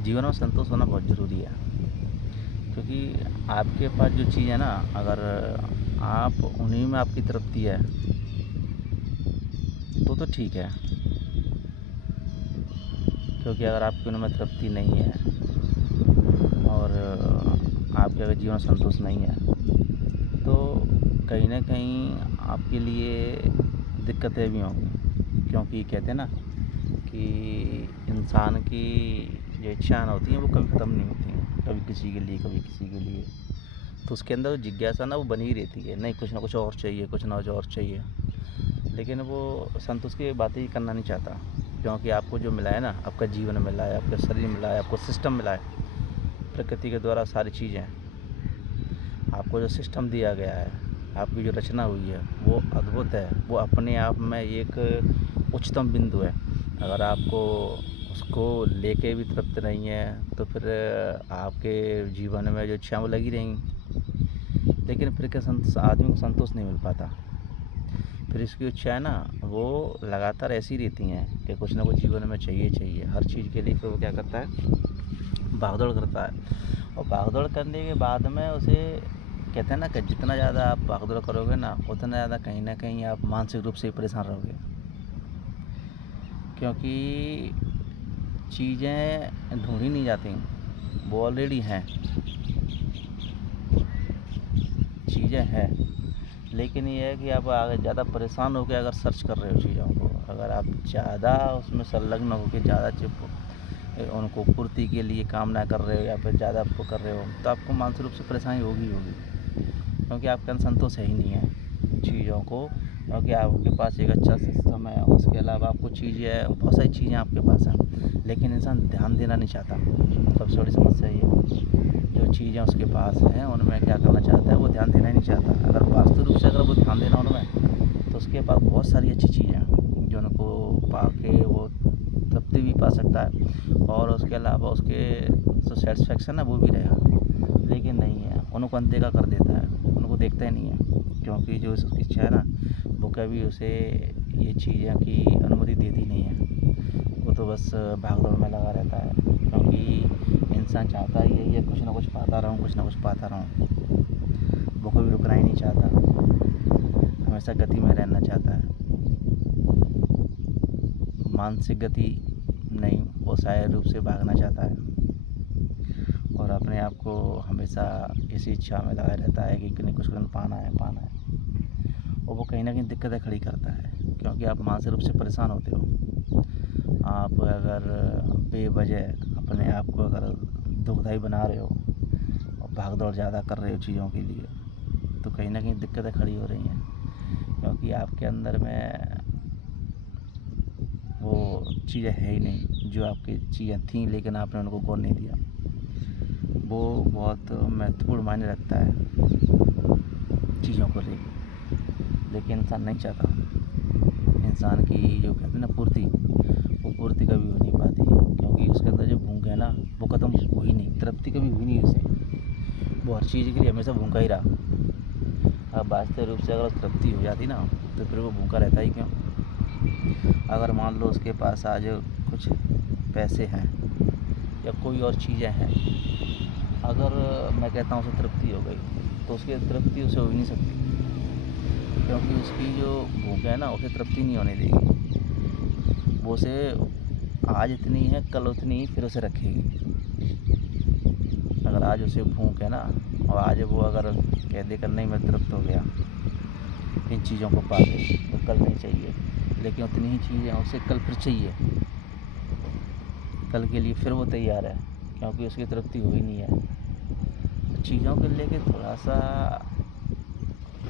जीवन में संतोष होना बहुत ज़रूरी है, क्योंकि आपके पास जो चीज़ है ना, अगर आप उन्हीं में आपकी तृप्ति है तो ठीक है। क्योंकि अगर आपकी उनमें तृप्ति नहीं है और आपके अगर जीवन में संतोष नहीं है तो कहीं ना कहीं आपके लिए दिक्कतें भी होंगी। क्योंकि कहते हैं ना कि इंसान की जो इच्छाएं होती हैं वो कभी ख़त्म नहीं होती हैं, कभी किसी के लिए कभी किसी के लिए। तो उसके अंदर जो जिज्ञासा ना वो बनी ही रहती है, नहीं कुछ ना कुछ और चाहिए, कुछ ना कुछ और चाहिए। लेकिन वो संतोष की बातें ही करना नहीं चाहता, क्योंकि आपको जो मिला है ना, आपका जीवन मिला है, आपका शरीर मिला है, आपको सिस्टम मिला है, प्रकृति के द्वारा सारी चीज़ें, आपको जो सिस्टम दिया गया है, आपकी जो रचना हुई है वो अद्भुत है। वो अपने आप में एक उच्चतम बिंदु है। अगर आपको उसको लेके भी तृप्त नहीं है तो फिर आपके जीवन में जो इच्छाएं वो लगी रहेंगी। लेकिन फिर क्या आदमी को संतोष नहीं मिल पाता। फिर इसकी इच्छाएं ना वो लगातार ऐसी रहती हैं कि कुछ ना कुछ जीवन में चाहिए हर चीज़ के लिए। फिर वो क्या करता है, भागदौड़ करता है। और भागदौड़ करने के बाद में उसे कहते हैं ना कि जितना ज़्यादा आप भागदौड़ करोगे ना, उतना ज़्यादा कहीं ना कहीं आप मानसिक रूप से परेशान रहोगे। क्योंकि चीज़ें ढूंढी नहीं जाती, वो ऑलरेडी हैं, चीज़ें हैं। लेकिन ये है कि आप अगर ज़्यादा परेशान होकर अगर सर्च कर रहे हो चीज़ों को, अगर आप ज़्यादा उसमें संलग्न होकर ज़्यादा उनको पूर्ति के लिए कामना कर रहे हो या फिर ज़्यादा आपको कर रहे हो, तो आपको मानसिक रूप से परेशानी होगी। क्योंकि आपके अंदर संतोष है ही नहीं है चीज़ों को। क्योंकि आपके पास एक अच्छा सिस्टम है, उसके अलावा आपको चीज़ें, बहुत सारी चीज़ें आपके पास हैं, लेकिन इंसान ध्यान देना नहीं चाहता। सबसे बड़ी समस्या ये है, जो चीज़ें उसके पास हैं उनमें क्या करना चाहता है, वो ध्यान देना ही नहीं चाहता। अगर वास्तविक रूप से अगर वो ध्यान देना उनमें, तो उसके पास बहुत सारी अच्छी चीज़ें हैं जो उनको पा के वो तृप्ति भी पा सकता है और उसके अलावा उसके जो सेटिस्फेक्शन है वो भी रहेगा। लेकिन नहीं है, उनको अनदेखा कर देता है, उनको देखता ही नहीं है। क्योंकि जो उसकी इच्छा है ना, वो कभी उसे ये चीज़ें की अनुमति देती नहीं है। वो तो बस भागदौड़ में लगा रहता है। क्योंकि इंसान चाहता ही यही है, कुछ ना कुछ पाता रहूँ, कुछ ना कुछ पाता रहूँ। वो कभी रुकना ही नहीं चाहता, हमेशा गति में रहना चाहता है। मानसिक गति नहीं, वो शारीरिक रूप से भागना चाहता है और अपने आप को हमेशा इसी इच्छा में लगा रहता है कि कुछ पाना है। और वो कहीं ना कहीं दिक्कतें खड़ी करता है, क्योंकि आप मानसिक रूप से परेशान होते हो। आप अगर बेवजह अपने आप को अगर दुखदाई बना रहे हो और भागदौड़ ज़्यादा कर रहे हो चीज़ों के लिए, तो कहीं ना कहीं दिक्कतें खड़ी हो रही हैं। क्योंकि आपके अंदर में वो चीज़ें है ही नहीं जो आपकी चीज़ें थीं, लेकिन आपने उनको गौर नहीं दिया। वो बहुत महत्वपूर्ण मायने रखता है चीज़ों को लेकर। लेकिन इंसान नहीं चाहता, इंसान की जो कहते हैं ना पूर्ति, वो पूर्ति कभी हो नहीं पाती। क्योंकि उसके अंदर जो भूख है ना, वो ख़त्म हुई नहीं, तृप्ति कभी हुई नहीं उसे। वो हर चीज़ के लिए हमेशा भूखा ही रहा। अब वास्तविक रूप से अगर तृप्ति हो जाती ना, तो फिर वो भूखा रहता ही क्यों। अगर मान लो उसके पास आज कुछ पैसे हैं या कोई और चीज़ें हैं, अगर मैं कहता हूँ उसे तृप्ति हो गई, तो उसकी तृप्ति उसे हो ही नहीं सकती। क्योंकि उसकी जो भूख है ना, उसे तृप्ति नहीं होने देगी। वो उसे आज इतनी है, कल उतनी ही फिर उसे रखेगी। अगर आज उसे भूख है ना, और आज वो अगर कह देकर नहीं मैं तृप्त हो गया इन चीज़ों को पा के, तो कल नहीं चाहिए। लेकिन उतनी ही चीज़ें उसे कल फिर चाहिए, कल के लिए फिर वो तैयार है, क्योंकि उसकी तृप्ति हुई नहीं है। तो चीज़ों को लेके थोड़ा सा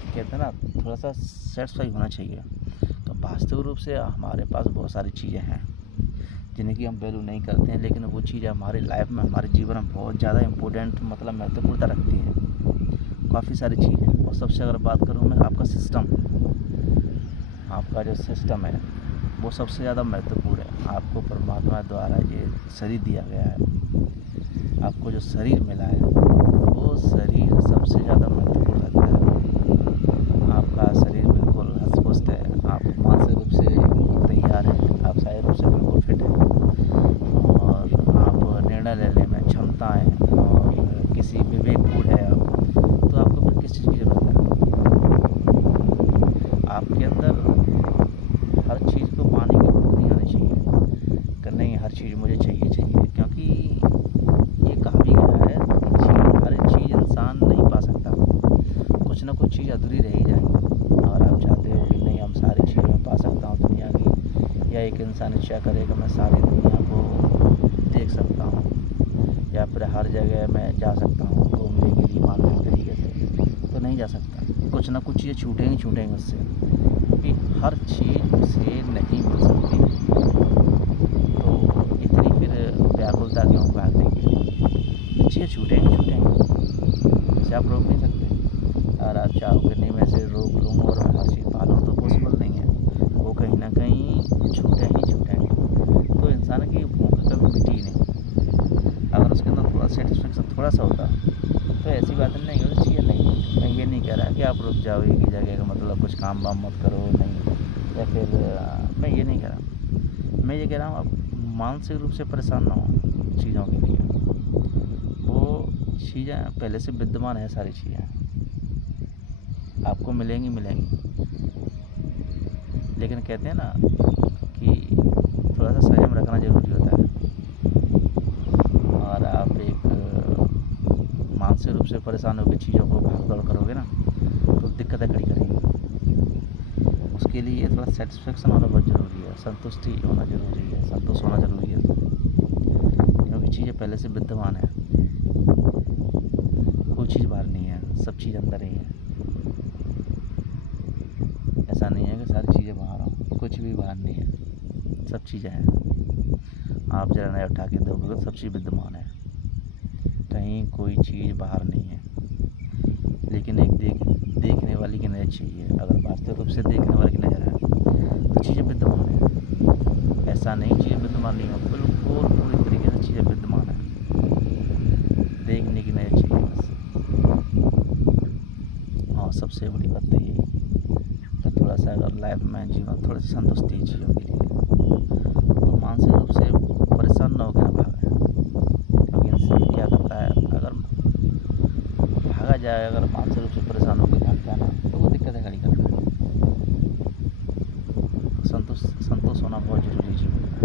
कहते हैं ना, थोड़ा सा सेटिस्फाई होना चाहिए। तो वास्तविक रूप से हमारे पास बहुत सारी चीज़ें हैं जिनकी हम वैल्यू नहीं करते हैं, लेकिन वो चीज़ें हमारी लाइफ में, हमारे जीवन में बहुत ज़्यादा इम्पोर्टेंट मतलब महत्वपूर्णता रखती हैं। काफ़ी सारी चीज़ें। और सबसे अगर बात करूँ मैं, आपका सिस्टम, आपका जो सिस्टम है वो सबसे ज़्यादा महत्वपूर्ण है। आपको परमात्मा द्वारा ये शरीर दिया गया है, आपको जो शरीर मिला है वो शरीर सबसे ज़्यादा महत्वपूर्ण रखता है। आपका शरीर बिल्कुल हष्ट पुष्ट है, आप मानसिक रूप से बिल्कुल तैयार हैं, आप शारीरिक रूप से बिल्कुल फिट हैं और आप निर्णय ले क्या एक इंसान इच्छा करे कि मैं सारी दुनिया को देख सकता हूँ या फिर हर जगह मैं जा सकता हूँ घूमने के लिए मार्मिक तरीके से, तो नहीं जा सकता। कुछ ना कुछ चीज़ें छूटेंगी उससे, क्योंकि हर चीज़ उसे नहीं मिल सकती। तो इतनी फिर व्याकुलता क्यों भागने की? चीज़ें छूटेंगी, इसे आप रोक नहीं सकते। अगर आप चाहो कि नहीं मैं इसे रोक लूँ और मैं हर चीज़ पा लूँ, तो पॉसिबल नहीं है। वो कहीं न कहीं छूटेंगी। तो इंसान की भूख कभी मिटी ही नहीं। अगर उसके अंदर थोड़ा सैटिस्फैक्शन थोड़ा-सा होता, तो ऐसी बात नहीं होती, चीज़ें नहीं होती। मैं ये नहीं कह रहा कि आप रुक जाओ एक ही जगह का मतलब कुछ काम वाम मत करो, नहीं, या फिर मैं ये नहीं कह रहा। मैं ये कह रहा हूँ आप मानसिक रूप से परेशान ना हो चीज़ों के लिए। वो चीज़ें पहले से विद्यमान है, सारी चीज़ें आपको मिलेंगी। लेकिन कहते हैं ना कि थोड़ा-सा संयम रखना ज़रूरी होता है। और आप एक मानसिक रूप से परेशान होकर चीज़ों को भाग-दौड़ करोगे ना, तो दिक्कतें खड़ी करेंगी। उसके लिए थोड़ा सैटिस्फैक्शन होना बहुत ज़रूरी है, संतुष्टि होना ज़रूरी है, संतोष होना ज़रूरी है, क्योंकि चीज़ें पहले से विद्यमान है। कोई चीज़ बाहर नहीं है, सब चीज़ अंदर ही है। ऐसा नहीं है कि सारी चीज़ें बाहर हों, कुछ भी बाहर नहीं है, सब चीज़ें हैं। आप ज़रा नज़र उठा के देखोगे तो सब चीज़ विद्यमान है, कहीं कोई चीज़ बाहर नहीं है। लेकिन एक देखने वाली की नज़र चाहिए। अगर वास्तविक रूप से देखने वाले की नज़र है, तो चीज़ें विद्यमान है। ऐसा नहीं चीज़ें विद्यमान नहीं हो, बिल्कुल पूरी तरीके से चीज़ें विद्यमान है। देखने की नज़र चाहिए बस। और सबसे बड़ी बात तो यही, तो थोड़ा-सा अगर लाइफ में जीवन थोड़ी-सी संतुष्टि है चीज़ों के लिए, तो मानसिक रूप से परेशान ना होकर भागें। क्योंकि इंसान क्या करता है, अगर भागा जाए, अगर मानसिक रूप से परेशान होकर भागता है ना, तो वो दिक्कतें खड़ी करता है। तो संतोष होना बहुत ज़रूरी है जीवन में।